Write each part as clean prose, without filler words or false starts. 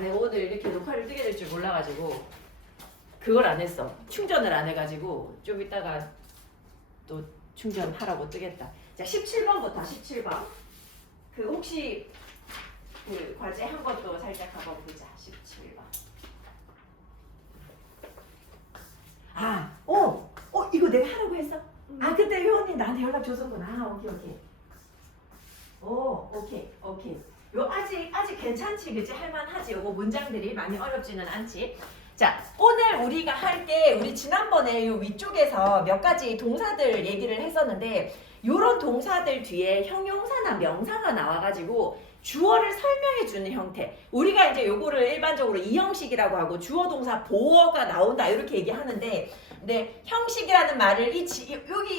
내가 오늘 이렇게 녹화를 뜨게 될 줄 몰라가지고 그걸 안 했어. 충전을 안 해가지고 좀 이따가 또 충전하라고 뜨겠다. 자, 17번부터 17번. 그 혹시 그 과제 한 것도 살짝 한번 보자. 17번. 이거 내가 하라고 했어? 그때 효원이 나한테 연락 줬었구나. 오케이. 오케이. 요 아직 괜찮지, 그치? 할만하지. 요거 문장들이 많이 어렵지는 않지. 자, 오늘 우리가 할 게 우리 지난번에 요 위쪽에서 몇 가지 동사들 얘기를 했었는데 요런 동사들 뒤에 형용사나 명사가 나와가지고 주어를 설명해주는 형태. 우리가 이제 요거를 일반적으로 이 형식이라고 하고 주어 동사 보어가 나온다 이렇게 얘기하는데 근데 형식이라는 말을 여기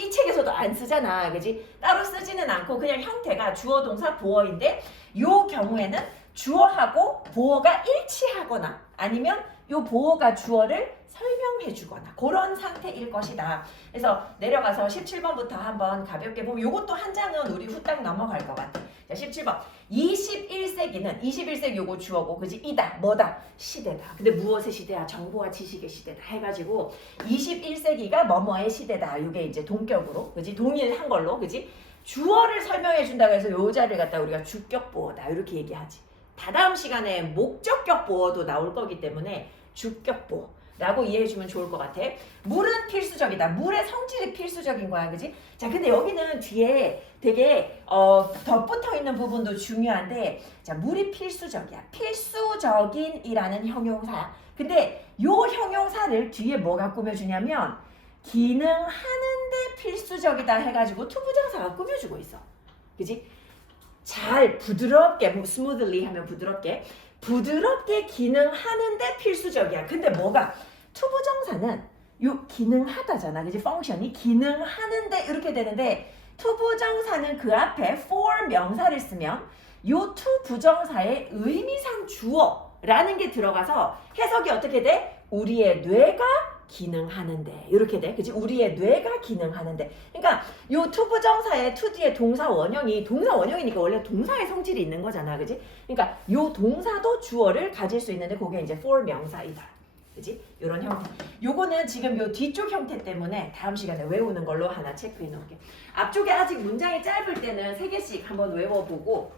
이 책에서도 안 쓰잖아. 그지? 따로 쓰지는 않고 그냥 형태가 주어 동사 보어인데 요 경우에는 주어하고 보어가 일치하거나 아니면 요 보어가 주어를 설명해 주거나 그런 상태일 것이다. 그래서 내려가서 17번부터 한번 가볍게 보면 요것도 한 장은 우리 후딱 넘어갈 것 같아. 자, 17번. 21세기 요거 주어고 그지? 이다. 뭐다? 시대다. 근데 무엇의 시대야? 정보와 지식의 시대다 해가지고 21세기가 뭐뭐의 시대다. 요게 이제 동격으로 그지? 동일한 걸로 그지? 주어를 설명해 준다고 해서 요 자를 갖다 우리가 주격보어다 이렇게 얘기하지. 다다음 시간에 목적격 보어도 나올 거기 때문에 주격보어 라고 이해해주면 좋을 것 같아. 물은 필수적이다. 물의 성질이 필수적인 거야. 그지? 자, 근데 여기는 뒤에 되게 덧붙어 있는 부분도 중요한데 자, 물이 필수적이야. 필수적인이라는 형용사야. 근데 요 형용사를 뒤에 뭐가 꾸며주냐면 기능하는데 필수적이다 해가지고 투부정사가 꾸며주고 있어. 그지? 잘 부드럽게 smoothly 하면 부드럽게 기능하는데 필수적이야. 근데 뭐가 투부정사는 요 기능하다잖아. 그지? 펑션이 기능하는데 이렇게 되는데 투부정사는 그 앞에 for 명사를 쓰면 요 투부정사의 의미상 주어라는 게 들어가서 해석이 어떻게 돼? 우리의 뇌가 기능하는데 이렇게 돼. 그치? 우리의 뇌가 기능하는데. 그러니까 요 투부정사의 투 뒤에 동사 원형이니까 원래 동사의 성질이 있는 거잖아. 그치? 그러니까 요 동사도 주어를 가질 수 있는데 그게 이제 for 명사이다. 그치? 요런 형태. 요거는 지금 요 뒤쪽 형태 때문에 다음 시간에 외우는 걸로 하나 체크해 놓을게. 앞쪽에 아직 문장이 짧을 때는 3개씩 한번 외워보고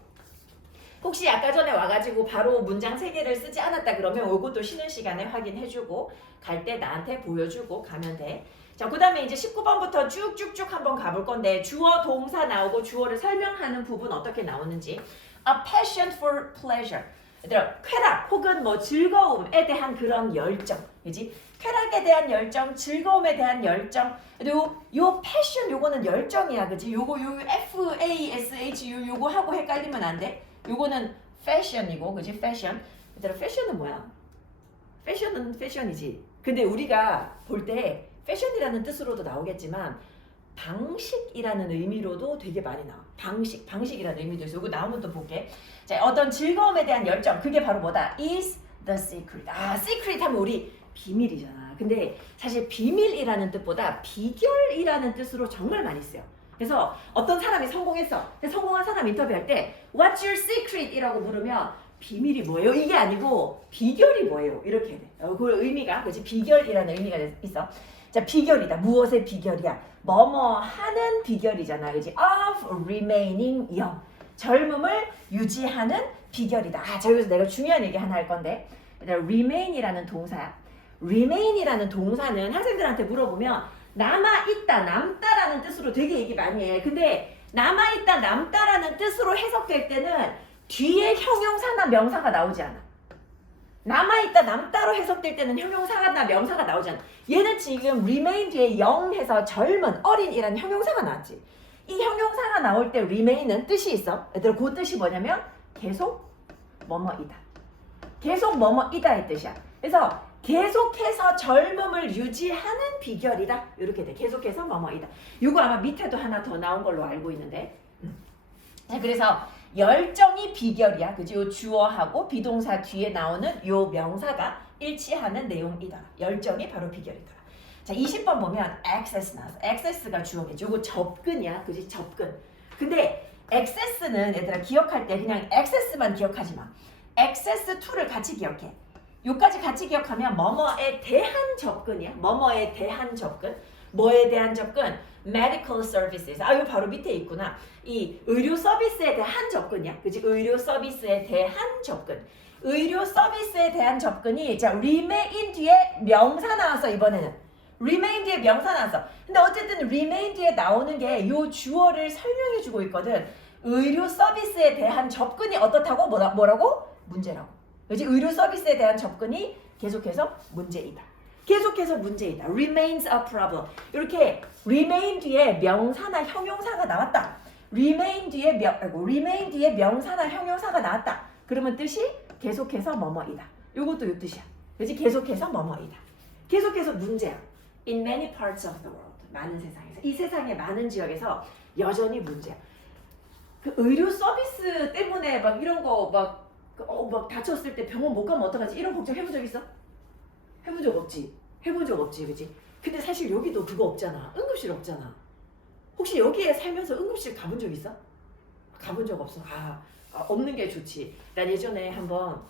혹시 아까 전에 와가지고 바로 문장 3개를 쓰지 않았다 그러면 이것도 쉬는 시간에 확인해주고 갈 때 나한테 보여주고 가면 돼. 자, 그 다음에 이제 19번부터 쭉쭉쭉 한번 가볼 건데 주어, 동사 나오고 주어를 설명하는 부분 어떻게 나오는지 A passion for pleasure. 얘들아, 쾌락 혹은 뭐 즐거움에 대한 그런 열정. 그지? 쾌락에 대한 열정, 즐거움에 대한 열정. 그리고 요 패션 요거는 열정이야. 그지? 요거 FASH 요거 하고 헷갈리면 안 돼. 요거는 패션이고, 그지? 패션. 얘들아, 패션은 뭐야? 패션은 패션이지. 근데 우리가 볼 때 패션이라는 뜻으로도 나오겠지만 방식이라는 의미로도 되게 많이 나와. 방식이라는 의미도 있어. 이거 나오면 또 볼게. 자, 어떤 즐거움에 대한 열정. 그게 바로 뭐다? is the secret. secret 하면 우리 비밀이잖아. 근데 사실 비밀이라는 뜻보다 비결이라는 뜻으로 정말 많이 쓰여. 그래서 어떤 사람이 성공했어. 성공한 사람 인터뷰할 때 What's your secret? 이라고 물으면 비밀이 뭐예요? 이게 아니고 비결이 뭐예요? 이렇게 돼. 그 의미가 그렇지? 비결이라는 의미가 있어. 자, 비결이다. 무엇의 비결이야? 뭐뭐 하는 비결이잖아. 그렇지? Of remaining young. 젊음을 유지하는 비결이다. 자, 여기서 내가 중요한 얘기 하나 할 건데 remain이라는 동사야. remain이라는 동사는 학생들한테 물어보면 남아있다, 남다라는 뜻으로 되게 얘기 많이 해. 근데 남아있다, 남다라는 뜻으로 해석될 때는 뒤에 형용사나 명사가 나오지 않아. 남아있다, 남다로 해석될 때는 형용사나 명사가 나오지 않아. 얘는 지금 remain 뒤에 young 해서 젊은, 어린이라는 형용사가 나왔지. 이 형용사가 나올 때 remain은 뜻이 있어. 얘들아, 그 뜻이 뭐냐면 계속 뭐뭐이다. 계속 뭐뭐이다의 뜻이야. 그래서 계속해서 젊음을 유지하는 비결이다. 이렇게 돼. 계속해서 뭐뭐이다. 이거 아마 밑에도 하나 더 나온 걸로 알고 있는데. 자, 그래서 열정이 비결이야. 그지? 요 주어하고 비동사 뒤에 나오는 요 명사가 일치하는 내용이다. 열정이 바로 비결이다. 자, 20번 보면 access 나왔어. access가 주어겠지. 요거 접근이야. 그지? 접근. 근데 access는 얘들아 기억할 때 그냥 access만 기억하지 마. access to를 같이 기억해. 요까지 같이 기억하면 뭐뭐에 대한 접근이야. 뭐뭐에 대한 접근. 뭐에 대한 접근? medical services. 아, 이거 바로 밑에 있구나. 이 의료 서비스에 대한 접근이야. 그치? 의료 서비스에 대한 접근. 의료 서비스에 대한 접근이 자, remain 뒤에 명사 나왔어, 이번에는. remain 뒤에 명사 나왔어. 근데 어쨌든 remain 뒤에 나오는 게 요 주어를 설명해 주고 있거든. 의료 서비스에 대한 접근이 어떻다고? 뭐라고? 문제라고. 그치? 의료 서비스에 대한 접근이 계속해서 문제이다. 계속해서 문제이다. remains a problem. 이렇게 remain 뒤에 명사나 형용사가 나왔다. remain 뒤에 명사나 형용사가 나왔다. 그러면 뜻이 계속해서 뭐뭐이다. 이것도 이 뜻이야. 그렇지? 계속해서 뭐뭐이다. 계속해서 문제야. In many parts of the world. 많은 세상에서. 이 세상의 많은 지역에서 여전히 문제야. 그 의료 서비스 때문에 막 이런 거 막 다쳤을 때 병원 못 가면 어떡하지? 이런 걱정 해본 적 있어? 해본 적 없지. 해본 적 없지, 그치? 근데 사실 여기도 그거 없잖아. 응급실 없잖아. 혹시 여기에 살면서 응급실 가본 적 있어? 가본 적 없어. 없는 게 좋지. 난 예전에 한번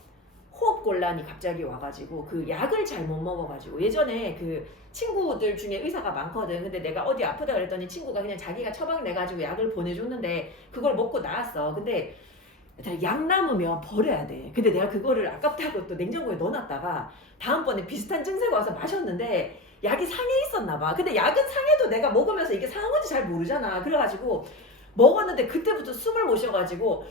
호흡곤란이 갑자기 와가지고 그 약을 잘 못 먹어가지고 예전에 그 친구들 중에 의사가 많거든. 근데 내가 어디 아프다 그랬더니 친구가 그냥 자기가 처방 내가지고 약을 보내줬는데 그걸 먹고 나았어. 근데 약 남으면 버려야 돼. 근데 내가 그거를 아깝다고 또 냉장고에 넣어놨다가 다음번에 비슷한 증세가 와서 마셨는데 약이 상해 있었나 봐. 근데 약은 상해도 내가 먹으면서 이게 상한 건지 잘 모르잖아. 그래가지고 먹었는데 그때부터 숨을 못 쉬어가지고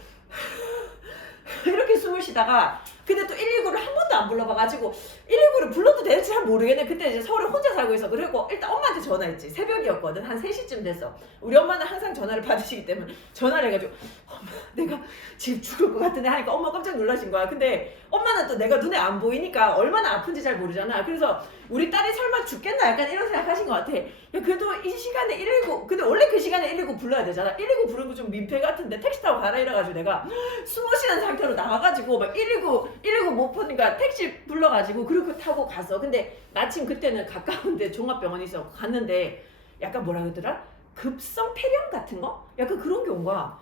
이렇게 숨을 쉬다가 근데 또 119를 한 번도 안 불러봐가지고 119를 불러도 될지 잘 모르겠네. 그때 이제 서울에 혼자 살고 있어. 그리고 일단 엄마한테 전화했지. 새벽이었거든. 한 3시쯤 됐어. 우리 엄마는 항상 전화를 받으시기 때문에 전화를 해가지고 엄마 내가 지금 죽을 것 같은데 하니까 엄마 깜짝 놀라신 거야. 근데 엄마는 또 내가 눈에 안 보이니까 얼마나 아픈지 잘 모르잖아. 그래서 우리 딸이 설마 죽겠나 약간 이런 생각하신 것 같아. 야, 그래도 이 시간에 119 근데 원래 그 시간에 119 불러야 되잖아. 119 부르는 거 좀 민폐 같은데 택시 타고 가라 이래가지고 내가 숨을 쉬는 상태로 나와가지고 막 119 못 푸니까 택시 불러가지고 그리고 타고 갔어. 근데 마침 그때는 가까운데 종합병원이 있어 갔는데 약간 뭐라 그러더라? 급성 폐렴 같은 거? 약간 그런 게 온 거야.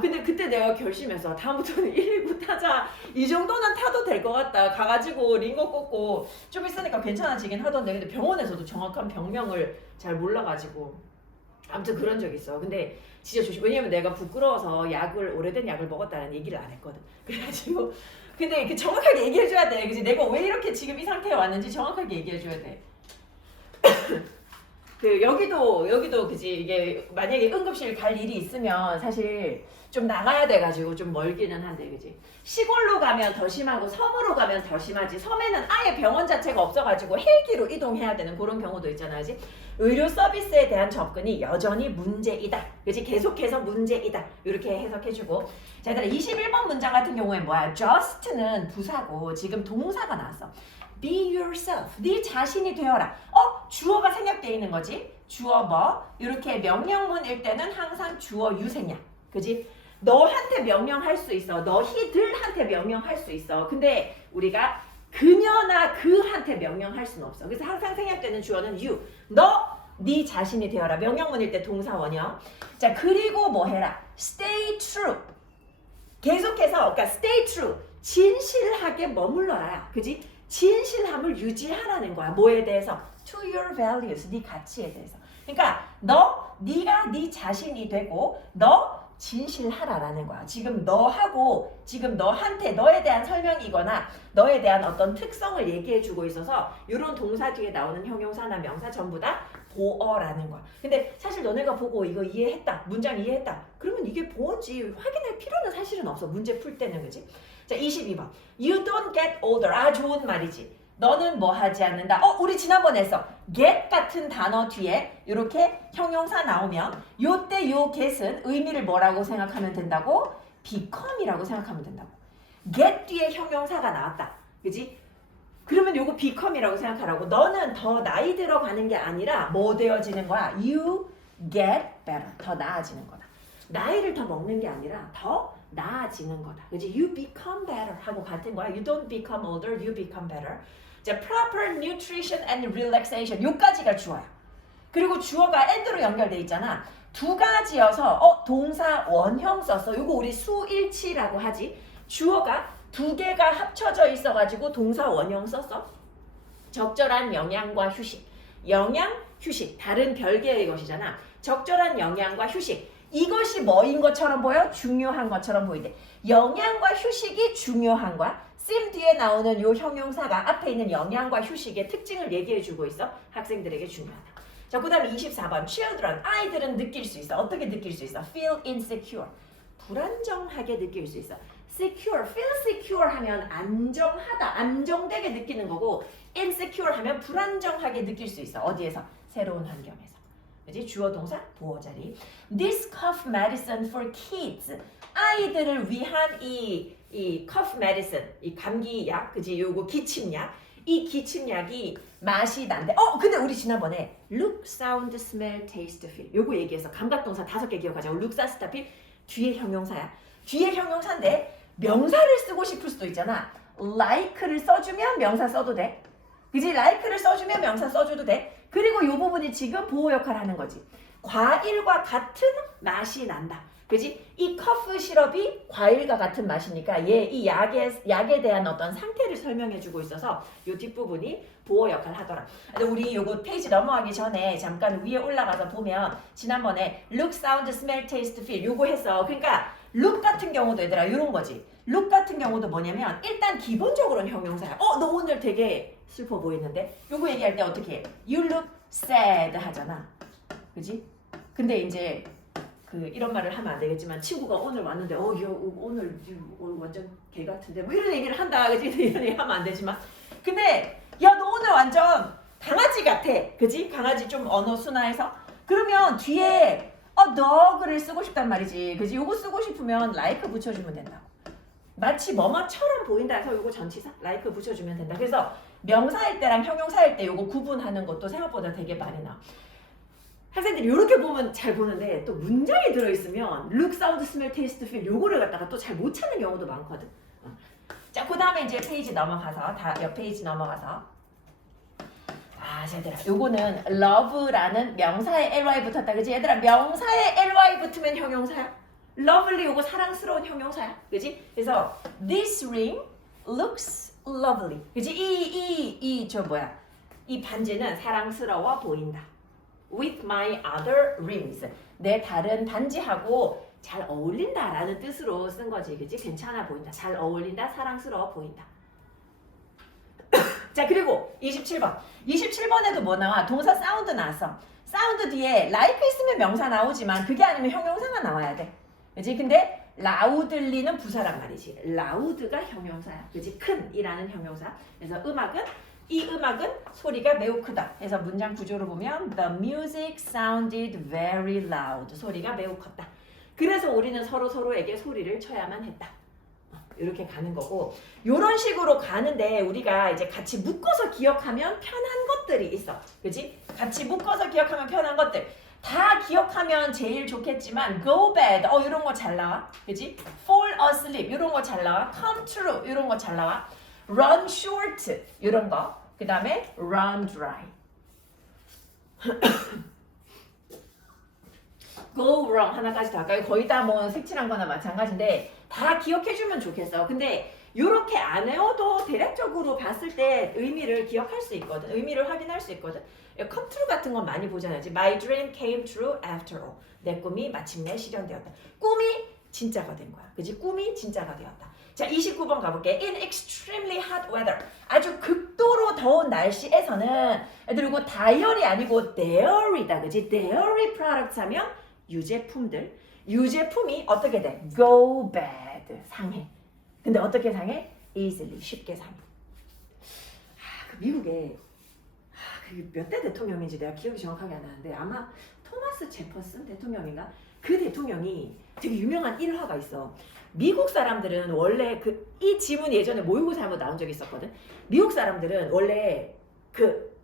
근데 그때 내가 결심해서 다음부터는 119 타자. 이 정도는 타도 될 것 같다. 가가지고 링거 꽂고 좀 있으니까 괜찮아지긴 하던데 근데 병원에서도 정확한 병명을 잘 몰라가지고 아무튼 그런 적 있어. 근데 진짜 조심. 왜냐면 내가 부끄러워서 오래된 약을 먹었다는 얘기를 안 했거든. 그래가지고 근데 그 정확하게 얘기해줘야 돼. 그치? 내가 왜 이렇게 지금 이 상태에 왔는지 정확하게 얘기해줘야 돼. 그 여기도 그지 이게 만약에 응급실 갈 일이 있으면 사실 좀 나가야 돼가지고 좀 멀기는 한데 그지 시골로 가면 더 심하고 섬으로 가면 더 심하지. 섬에는 아예 병원 자체가 없어가지고 헬기로 이동해야 되는 그런 경우도 있잖아. 그지 의료 서비스에 대한 접근이 여전히 문제이다. 그지 계속해서 문제이다. 이렇게 해석해주고 자 얘들아 21번 문장 같은 경우에 뭐야 just는 부사고 지금 동사가 나왔어. Be yourself. 네 자신이 되어라. 주어가 생략되어 있는 거지. 주어 뭐 이렇게 명령문일 때는 항상 주어 유생략. 그지? 너한테 명령할 수 있어. 너희들한테 명령할 수 있어. 근데 우리가 그녀나 그한테 명령할 수는 없어. 그래서 항상 생략되는 주어는 you. 네 자신이 되어라. 명령문일 때 동사 원형. 자 그리고 뭐 해라. Stay true. 계속해서 그러니까 stay true. 진실하게 머물러라. 그지? 진실함을 유지하라는 거야. 뭐에 대해서? To your values. 네 가치에 대해서. 그러니까 네가 네 자신이 되고 너 진실하라라는 거야. 지금 너하고 지금 너한테 너에 대한 설명이거나 너에 대한 어떤 특성을 얘기해 주고 있어서 이런 동사 뒤에 나오는 형용사나 명사 전부 다 보어라는 거야. 근데 사실 너네가 보고 이거 이해했다. 문장 이해했다. 그러면 이게 보어인지 확인할 필요는 사실은 없어. 문제 풀 때는 그지? 자 22번. You don't get older. 좋은 말이지. 너는 뭐 하지 않는다. 우리 지난번에 했어. get 같은 단어 뒤에 이렇게 형용사 나오면 요때 요 get은 의미를 뭐라고 생각하면 된다고? become이라고 생각하면 된다고. get 뒤에 형용사가 나왔다. 그지? 그러면 요거 become이라고 생각하라고. 너는 더 나이 들어가는 게 아니라 뭐 되어지는 거야? You get better. 더 나아지는 거다. 나이를 더 먹는 게 아니라 더 나아지는 거다. 그지? You become better 하고 같은 거야. You don't become older, you become better. 자, proper nutrition and relaxation. 요까지가 주어야. 그리고 주어가 and로 연결돼 있잖아. 두 가지여서 동사 원형 썼어. 이거 우리 수일치라고 하지. 주어가 두 개가 합쳐져 있어가지고 동사 원형 썼어. 적절한 영양과 휴식. 영양, 휴식. 다른 별개의 것이잖아. 적절한 영양과 휴식. 이것이 뭐인 것처럼 보여? 중요한 것처럼 보이대. 영양과 휴식이 중요한 거야. 쌤 뒤에 나오는 요 형용사가 앞에 있는 영양과 휴식의 특징을 얘기해주고 있어. 학생들에게 중요하다. 자, 그 다음에 24번. Children, 아이들은 느낄 수 있어. 어떻게 느낄 수 있어? Feel insecure. 불안정하게 느낄 수 있어. Secure, feel secure 하면 안정하다, 안정되게 느끼는 거고 insecure 하면 불안정하게 느낄 수 있어. 어디에서? 새로운 환경에서. 그지? 주어 동사 보호 자리. This cough medicine for kids. 아이들을 위한 이 cough medicine, 이 감기약, 그지? 요거 기침약. 이 기침약이 맛이 난데. 근데 우리 지난번에 look, sound, smell, taste, feel. 요거 얘기해서 감각동사 5개 기억하자고. look, sound, smell, feel. 뒤에 형용사야. 뒤에 형용사인데 명사를 쓰고 싶을 수도 있잖아. like를 써주면 명사 써도 돼. 그지? like를 써주면 명사 써줘도 돼. 그리고 이 부분이 지금 보호 역할을 하는 거지. 과일과 같은 맛이 난다. 그지? 이 커프 시럽이 과일과 같은 맛이니까 얘 이 약에 대한 어떤 상태를 설명해주고 있어서 이 뒷부분이 보호 역할을 하더라. 근데 우리 요거 페이지 넘어가기 전에 잠깐 위에 올라가서 보면 지난번에 look, sound, smell, taste, feel 요거 했어. 그러니까 look 같은 경우도 얘들아 이런 거지. look 같은 경우도 뭐냐면 일단 기본적으로는 형용사야. 너 오늘 되게 슬퍼 보이는데? 요거 얘기할 때 어떻게 해? You look sad 하잖아. 그지? 근데 이제 이런 말을 하면 안 되겠지만 친구가 오늘 왔는데 오늘 완전 개 같은데 뭐 이런 얘기를 한다. 그지? 이런 얘기 하면 안 되지만 근데 야 너 오늘 완전 강아지 같아. 그지? 강아지 좀 언어 순화해서 그러면 뒤에 dog를 쓰고 싶단 말이지. 그지? 요거 쓰고 싶으면 like 붙여주면 된다고. 마치 뭐뭐처럼 보인다 해서 요거 전치사 like 붙여주면 된다. 그래서 명사일 때랑 형용사일 때 요거 구분하는 것도 생각보다 되게 많이 나와. 학생들이 이렇게 보면 잘 보는데 또 문장이 들어있으면 look, sound, smell, taste, feel 요거를 갖다가 또 잘 못 찾는 경우도 많거든. 자, 그 다음에 이제 페이지 넘어가서 옆 페이지 넘어가서 얘들아 요거는 love라는 명사에 ly 붙었다. 그지? 얘들아 명사에 ly 붙으면 형용사야. lovely 요거 사랑스러운 형용사야. 그지? 그래서 this ring looks lovely. 그지? 이 반지는 사랑스러워 보인다. with my other rings. 내 다른 반지하고 잘 어울린다라는 뜻으로 쓴 거지. 그지? 괜찮아 보인다. 잘 어울린다. 사랑스러워 보인다. 자, 그리고 27번. 27번에도 뭐 나와? 동사 사운드 나왔어. 사운드 뒤에 like 있으면 명사 나오지만 그게 아니면 형용사가 나와야 돼. 그지? 근데 loudly는 부사란 말이지. loud가 형용사야. 그지? 큰이라는 형용사. 그래서 이 음악은 소리가 매우 크다. 그래서 문장 구조로 보면 the music sounded very loud. 소리가 매우 컸다. 그래서 우리는 서로에게 소리를 쳐야만 했다. 이렇게 가는 거고 이런 식으로 가는데 우리가 이제 같이 묶어서 기억하면 편한 것들이 있어. 그지? 같이 묶어서 기억하면 편한 것들. 다 기억하면 제일 좋겠지만 go bed 이런 거 잘 나와. 그지? fall asleep 이런 거 잘 나와. come true 이런 거 잘 나와. run short 이런 거. 그 다음에 run dry. go wrong 하나까지 더 할까요? 거의 다 뭐 색칠한 거나 마찬가지인데 다 기억해주면 좋겠어. 근데 이렇게 안 외워도 대략적으로 봤을 때 의미를 기억할 수 있거든. 의미를 확인할 수 있거든. come true 같은 건 많이 보잖아요. My dream came true after all. 내 꿈이 마침내 실현되었다. 꿈이 진짜가 된 거야. 그지? 꿈이 진짜가 되었다. 자, 29번 가볼게. In extremely hot weather. 아주 극도로 더운 날씨에서는 애들 이거 다이어리 아니고 dairy다. 그지? dairy products 하면 유제품들. 유제품이 어떻게 돼? Go bad. 상해. 근데 어떻게 상해? Easily. 쉽게 상해. 미국에 몇 대 대통령인지 내가 기억이 정확하게 안 나는데 아마 토마스 제퍼슨 대통령인가? 그 대통령이 되게 유명한 일화가 있어. 미국 사람들은 원래 이 지문 예전에 모의고사 한번 나온 적이 있었거든. 미국 사람들은 원래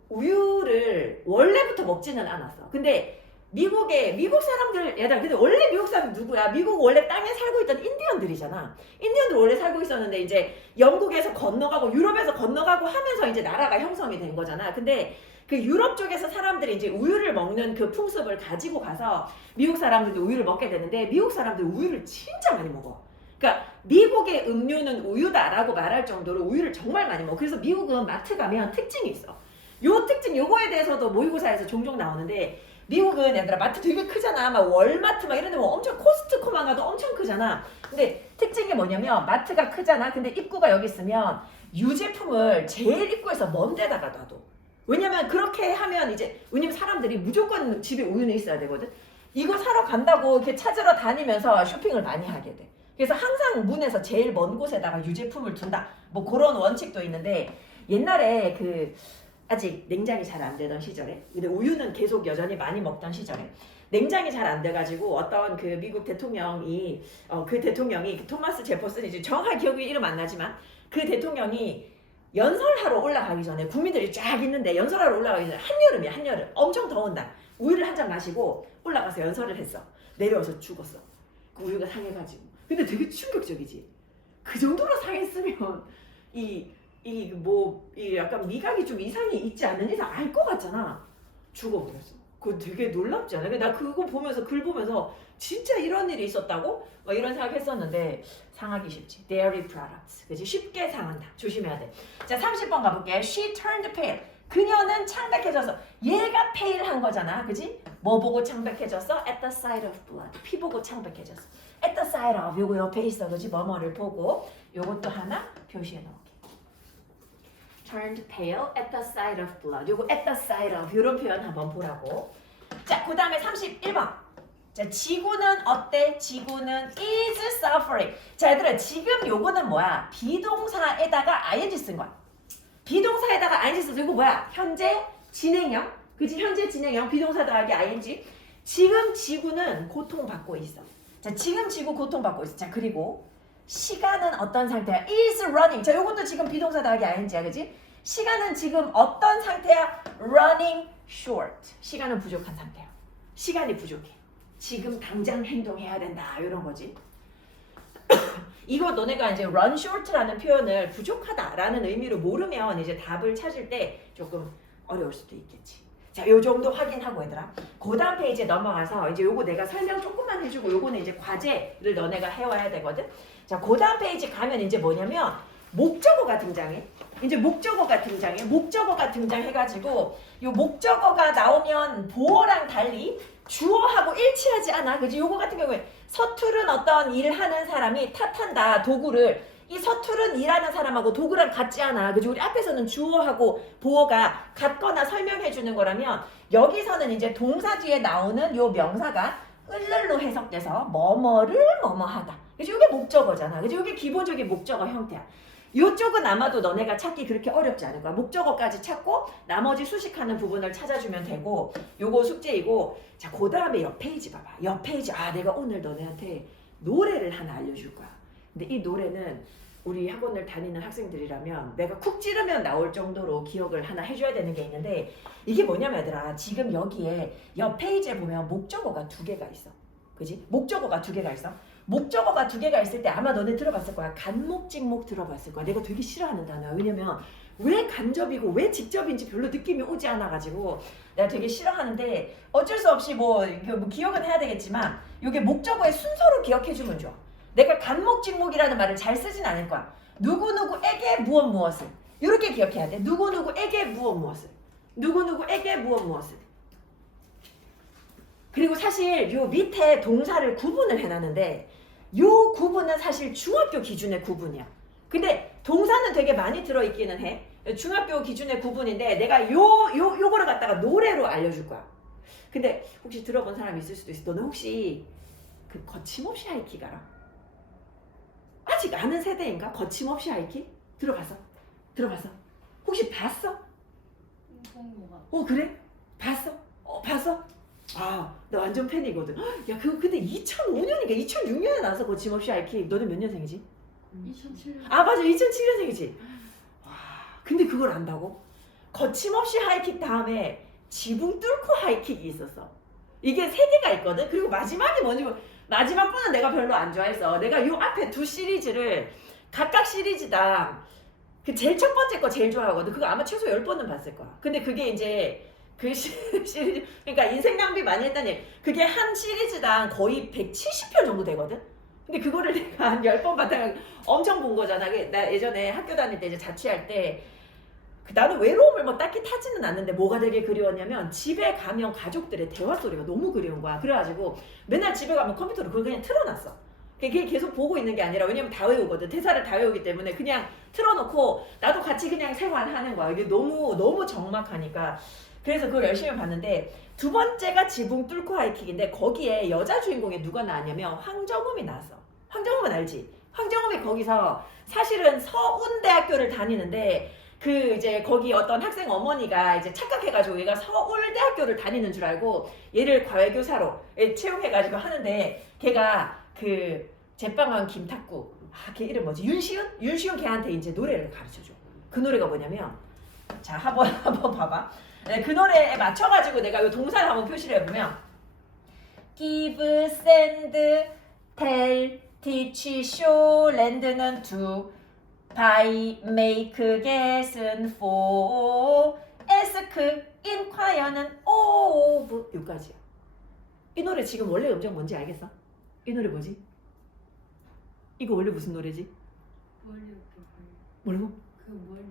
우유를 원래부터 먹지는 않았어. 근데 미국 사람들 얘들아 근데 원래 미국 사람 누구야? 미국 원래 땅에 살고 있던 인디언들이잖아. 인디언들 원래 살고 있었는데 이제 영국에서 건너가고 유럽에서 건너가고 하면서 이제 나라가 형성이 된 거잖아. 근데 그 유럽 쪽에서 사람들이 이제 우유를 먹는 그 풍습을 가지고 가서 미국 사람들도 우유를 먹게 되는데 미국 사람들 우유를 진짜 많이 먹어. 그러니까 미국의 음료는 우유다라고 말할 정도로 우유를 정말 많이 먹어. 그래서 미국은 마트 가면 특징이 있어. 요 특징 요거에 대해서도 모의고사에서 종종 나오는데 미국은 얘들아 마트 되게 크잖아. 막 월마트 막 이런 데 뭐 엄청 코스트코만 가도 엄청 크잖아. 근데 특징이 뭐냐면 마트가 크잖아. 근데 입구가 여기 있으면 유제품을 제일 입구에서 먼 데다가 놔둬. 왜냐면 그렇게 하면 이제 왜냐면 사람들이 무조건 집에 우유는 있어야 되거든. 이거 사러 간다고 이렇게 찾으러 다니면서 쇼핑을 많이 하게 돼. 그래서 항상 문에서 제일 먼 곳에다가 유제품을 둔다. 뭐 그런 원칙도 있는데 옛날에 그 아직 냉장이 잘 안 되던 시절에 근데 우유는 계속 여전히 많이 먹던 시절에 냉장이 잘 안 돼가지고 어떤 그 미국 대통령이 그 대통령이 토마스 제퍼슨이지 정확하게 기억이 이름 안 나지만 그 대통령이 연설하러 올라가기 전에 국민들이 쫙 있는데 연설하러 올라가기 전에 한여름이야 한여름 엄청 더운 날 우유를 한 잔 마시고 올라가서 연설을 했어. 내려와서 죽었어. 그 우유가 상해가지고. 근데 되게 충격적이지. 그 정도로 상했으면 이 약간 미각이 좀 이상이 있지 않은 이상 알 것 같잖아. 죽어버렸어. 그거 되게 놀랍지 않아? 나 그거 보면서 글 보면서 진짜 이런 일이 있었다고? 막 이런 생각했었는데 상하기 쉽지. Dairy products. 그치? 쉽게 상한다. 조심해야 돼. 자 30번 가볼게. She turned pale. 그녀는 창백해져서 얘가 pale한 거잖아. 그치? 뭐 보고 창백해졌어? At the sight of blood. 피 보고 창백해졌어. At the sight of 요거 옆에 있어. 그치? 뭐뭐를 보고 요것도 하나 표시해 놓을게. Turned pale at the sight of blood. 요거 at the sight of 이런 표현 한번 보라고. 자, 그 다음에 31번. 자, 지구는 어때? 지구는 is suffering. 자, 얘들아, 지금 요거는 뭐야? 비동사에다가 ing 쓴 거야. 비동사에다가 ing 써서 이거 뭐야? 현재 진행형. 그치? 현재 진행형. 비동사 더하기 ing. 지금 지구는 고통받고 있어. 자, 지금 지구 고통받고 있어. 자, 그리고 시간은 어떤 상태야? is running. 자, 요것도 지금 비동사 더하기 ing야, 그지? 시간은 지금 어떤 상태야? running short. 시간은 부족한 상태야. 시간이 부족해. 지금 당장 행동해야 된다. 이런 거지. 이거 너네가 이제 run short라는 표현을 부족하다라는 의미로 모르면 이제 답을 찾을 때 조금 어려울 수도 있겠지. 자, 요 정도 확인하고 얘들아. 그 다음 페이지에 넘어가서 이제 요거 내가 설명 조금만 해주고 요거는 이제 과제를 너네가 해와야 되거든. 자, 그 다음 페이지 가면 이제 뭐냐면 목적어가 등장해. 이제 목적어가 등장해. 목적어가 등장해가지고 요 목적어가 나오면 보어랑 달리 주어하고 일치하지 않아. 그지? 요거 같은 경우에 서투른 어떤 일하는 사람이 탓한다. 도구를. 이 서투른 일하는 사람하고 도구랑 같지 않아. 그지? 우리 앞에서는 주어하고 보어가 같거나 설명해 주는 거라면 여기서는 이제 동사 뒤에 나오는 요 명사가 을를로 해석돼서 뭐뭐를 뭐뭐하다. 그지? 이게 목적어잖아. 그지? 이게 기본적인 목적어 형태야. 이쪽은 아마도 너네가 찾기 그렇게 어렵지 않을 거야. 목적어까지 찾고 나머지 수식하는 부분을 찾아주면 되고 요거 숙제이고. 자, 그 다음에 옆 페이지 봐봐. 옆 페이지. 아, 내가 오늘 너네한테 노래를 하나 알려줄 거야. 근데 이 노래는 우리 학원을 다니는 학생들이라면 내가 쿡 찌르면 나올 정도로 기억을 하나 해줘야 되는 게 있는데 이게 뭐냐면 얘들아 지금 여기에 옆 페이지에 보면 목적어가 2개가 있어. 그지? 목적어가 2개가 있어. 목적어가 2개가 있을 때 아마 너네 들어봤을 거야. 간목, 직목 들어봤을 거야. 내가 되게 싫어하는 단어야. 왜냐면 왜 간접이고 왜 직접인지 별로 느낌이 오지 않아가지고 내가 되게 싫어하는데 어쩔 수 없이 뭐 기억은 해야 되겠지만 이게 목적어의 순서로 기억해주면 좋아. 내가 간목, 직목이라는 말을 잘 쓰진 않을 거야. 누구누구에게 무엇 무엇을 이렇게 기억해야 돼. 누구누구에게 무엇 무엇을 누구누구에게 무엇 무엇을. 그리고 사실 요 밑에 동사를 구분을 해놨는데 요 구분은 사실 중학교 기준의 구분이야. 근데 동사는 되게 많이 들어있기는 해. 중학교 기준의 구분인데 내가 요거를 갖다가 노래로 알려줄 거야. 근데 혹시 들어본 사람 있을 수도 있어. 너는 혹시 그 거침없이 하이킥 알아? 아직 아는 세대인가? 거침없이 하이킥? 들어봤어? 혹시 봤어? 그래? 봤어? 봤어? 아, 나 완전 팬이거든. 야, 그거 근데 2005년인가 2006년에 나와서 거침없이 하이킥. 너는 몇 년생이지? 2007년. 아, 맞아. 2007년생이지. 와, 근데 그걸 안다고? 거침없이 하이킥 다음에 지붕 뚫고 하이킥이 있었어. 이게 3개가 있거든. 그리고 마지막이 뭔지 마지막 거는 내가 별로 안 좋아해서 내가 요 앞에 2 시리즈를 각각 시리즈당 그 제일 첫 번째 거 제일 좋아하거든. 그거 아마 최소 10번은 봤을 거야. 근데 그게 이제 그 시리즈, 그러니까 인생 낭비 많이 했다니. 그게 한 시리즈당 거의 170편 정도 되거든. 근데 그거를 내가 한 10번 봤다가 엄청 본 거잖아. 나 예전에 학교 다닐 때 이제 자취할 때 나는 외로움을 뭐 딱히 타지는 않는데 뭐가 되게 그리웠냐면 집에 가면 가족들의 대화 소리가 너무 그리운 거야. 그래가지고 맨날 집에 가면 컴퓨터로 그걸 그냥 틀어놨어. 그게 계속 보고 있는 게 아니라 왜냐면 다 외우거든. 대사를 다 외우기 때문에 그냥 틀어놓고 나도 같이 그냥 생활하는 거야. 이게 너무 적막하니까. 그래서 그걸 열심히 봤는데 두 번째가 지붕 뚫고 하이킥인데 거기에 여자 주인공이 누가 나왔냐면 황정음이 나왔어. 황정음은 알지? 황정음이 거기서 사실은 서운대학교를 다니는데 그 이제 거기 어떤 학생 어머니가 이제 착각해가지고 얘가 서울대학교를 다니는 줄 알고 얘를 과외교사로 채용해가지고 하는데 걔가 그 제빵왕 김탁구 걔 이름 뭐지? 윤시윤? 윤시윤 걔한테 이제 노래를 가르쳐줘. 그 노래가 뭐냐면 자 한번 봐봐. 네, 그 노래에 맞춰가지고 내가 이 동사를 한번 표시를 해보면 give, send, tell, teach, show, lend는 do, buy, make, get은 for, ask, inquire는 of 여기까지야. 이 노래 지금 원래 음정 뭔지 알겠어? 이 노래 뭐지? 이거 원래 무슨 노래지? 머리 어깨 뭐라고? 그 머리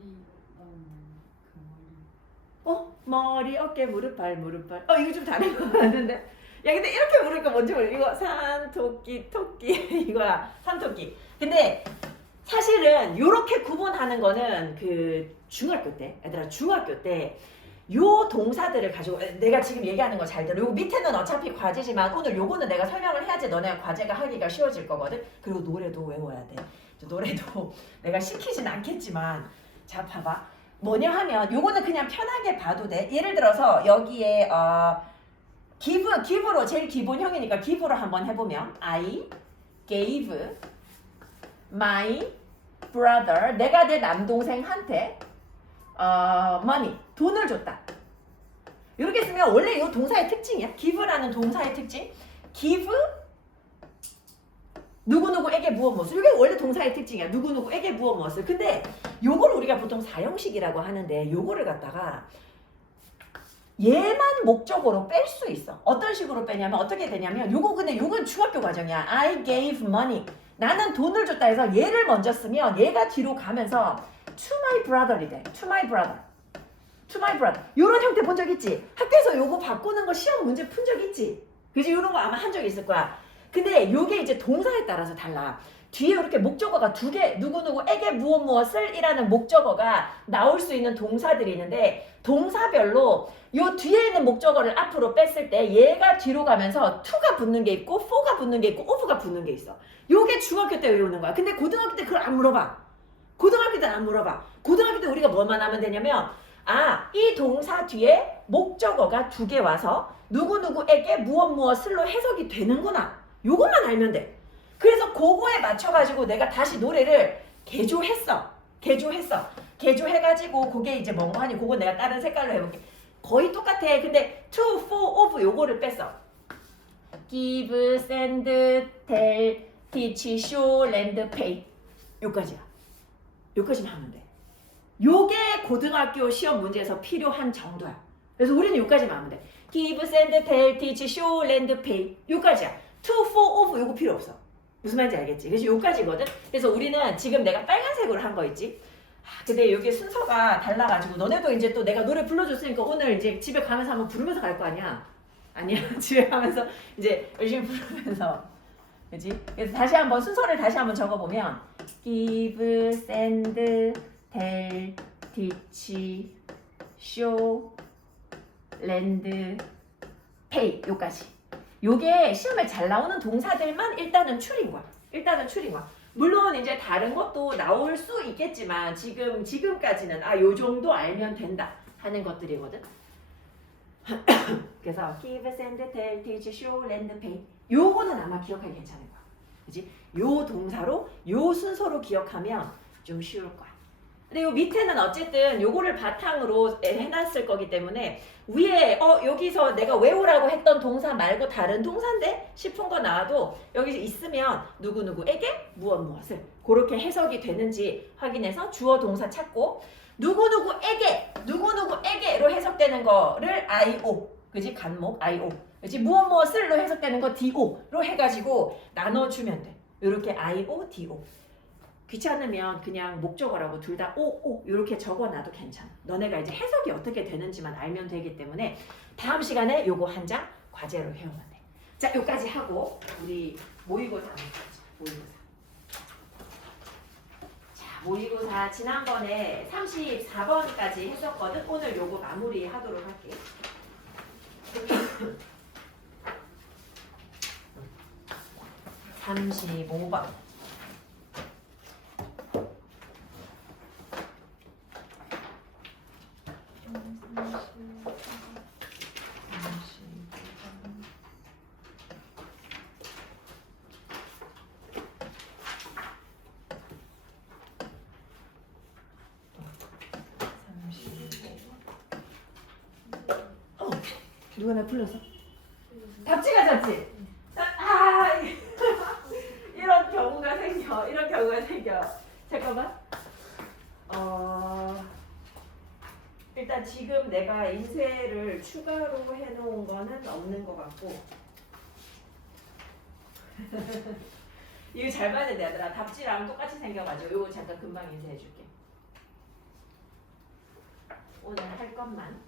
그 머리 어깨 무릎 발 이거 좀 다른 거 같은데 야 근데 이렇게 부르니까 뭔지 모르 이거 산토끼 토끼 이거야 산토끼. 근데 사실은 요렇게 구분하는 거는 그 중학교 때 얘들아 중학교 때 요 동사들을 가지고 내가 지금 얘기하는 거 잘 들어. 요 밑에는 어차피 과제지만 오늘 요거는 내가 설명을 해야지 너네가 과제가 하기가 쉬워질 거거든. 그리고 노래도 외워야 돼. 노래도 내가 시키진 않겠지만 자 봐봐. 뭐냐 하면 요거는 그냥 편하게 봐도 돼. 예를 들어서 여기에 give로 제일 기본형이니까 give로 한번 해보면 I gave my brother 내가 내 남동생한테 money 돈을 줬다. 이렇게 쓰면 원래 이 동사의 특징이야. give라는 동사의 특징. give 누구누구에게 무엇 무엇을. 이게 원래 동사의 특징이야. 누구누구에게 무엇 무엇을. 근데 요걸 우리가 보통 사형식이라고 하는데 요거를 갖다가 얘만 목적으로 뺄 수 있어. 어떤 식으로 빼냐면 어떻게 되냐면 요거 근데 요건 중학교 과정이야. I gave money. 나는 돈을 줬다 해서 얘를 먼저 쓰면 얘가 뒤로 가면서 to my brother이 돼. to my brother. to my brother. 요런 형태 본 적 있지? 학교에서 요거 바꾸는 거 시험 문제 푼 적 있지? 그지? 요런 거 아마 한 적 있을 거야. 근데 요게 이제 동사에 따라서 달라. 뒤에 이렇게 목적어가 두 개, 누구누구에게 무엇 무엇을 이라는 목적어가 나올 수 있는 동사들이 있는데 동사별로 요 뒤에 있는 목적어를 앞으로 뺐을 때 얘가 뒤로 가면서 to가 붙는 게 있고 for가 붙는 게 있고 of가 붙는 게 있어. 요게 중학교 때 외우는 거야. 근데 고등학교 때 그걸 안 물어봐. 고등학교 때 안 물어봐. 고등학교 때 우리가 뭐만 하면 되냐면 이 동사 뒤에 목적어가 두 개 와서 누구누구에게 무엇 무엇을로 해석이 되는구나. 요것만 알면 돼. 그래서 그거에 맞춰가지고 내가 다시 노래를 개조했어. 개조해가지고 그게 이제 뭔가 하니 그거 내가 다른 색깔로 해볼게. 거의 똑같아. 근데 to, for, of 요거를 뺐어. give, send, tell, teach, show, lend, pay 요까지야. 요까지만 하면 돼. 요게 고등학교 시험 문제에서 필요한 정도야. 그래서 우리는 요까지만 하면 돼. give, send, tell, teach, show, lend, pay 요까지야. to, for, of 요거 필요 없어. 무슨 말인지 알겠지? 그래서 요까지거든. 그래서 우리는 지금 내가 빨간색으로 한 거 있지? 근데 여기 순서가 달라가지고 너네도 이제 또 내가 노래 불러줬으니까 오늘 이제 집에 가면서 한번 부르면서 갈 거 아니야? 아니야. 집에 가면서 이제 열심히 부르면서 그치? 그래서 다시 한번 순서를 다시 한번 적어보면 give, send, tell, teach, show, lend, pay 요까지. 요게 시험에 잘 나오는 동사들만 일단은 추린 거야. 물론 이제 다른 것도 나올 수 있겠지만 지금까지는 요 정도 알면 된다 하는 것들이거든. 그래서 give, send, tell, teach, show, lend, pay 요거는 아마 기억하기 괜찮을 거야. 그지? 요 동사로 요 순서로 기억하면 좀 쉬울 거야. 근데 요 밑에는 어쨌든 요거를 바탕으로 해놨을 거기 때문에 위에 여기서 내가 외우라고 했던 동사 말고 다른 동사인데 싶은 거 나와도 여기 있으면 누구누구에게 무엇을 그렇게 해석이 되는지 확인해서 주어 동사 찾고 누구누구에게로 해석되는 거를 IO 그지 간목 IO 그지 무엇을로 해석되는 거 DO로 해가지고 나눠주면 돼. 이렇게 IO DO 귀찮으면 그냥 목적어라고 둘 다 오 이렇게 적어놔도 괜찮아. 너네가 이제 해석이 어떻게 되는지만 알면 되기 때문에 다음 시간에 요거 한 장 과제로 해오면 돼. 자, 요까지 하고 우리 모의고사 한번 가자. 모의고사. 자, 모의고사 지난번에 34번까지 했었거든. 오늘 요거 마무리 하도록 할게. 35번. 누가 나 불렀어? 답지가 잡지? 이런 경우가 생겨. 잠깐만. 일단 지금 내가 인쇄를 추가로 해놓은 거는 없는 것 같고. 이거 잘 봐야 돼, 얘들아. 답지랑 똑같이 생겨가지고 이거 잠깐 금방 인쇄해줄게. 오늘 할 것만.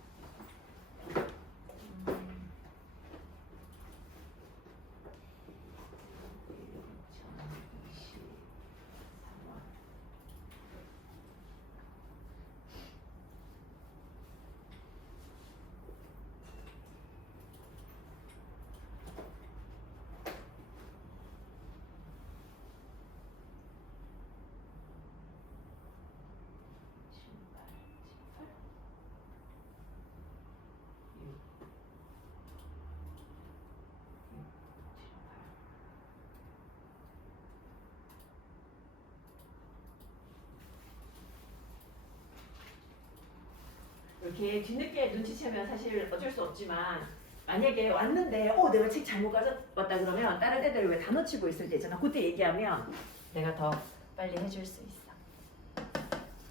이렇게 뒤늦게 눈치채면 사실 어쩔 수 없지만 만약에 왔는데 내가 책 잘못 가져왔다 그러면 다른 애들 왜 다 놓치고 있을 때 있잖아. 그때 얘기하면 내가 더 빨리 해줄 수 있어.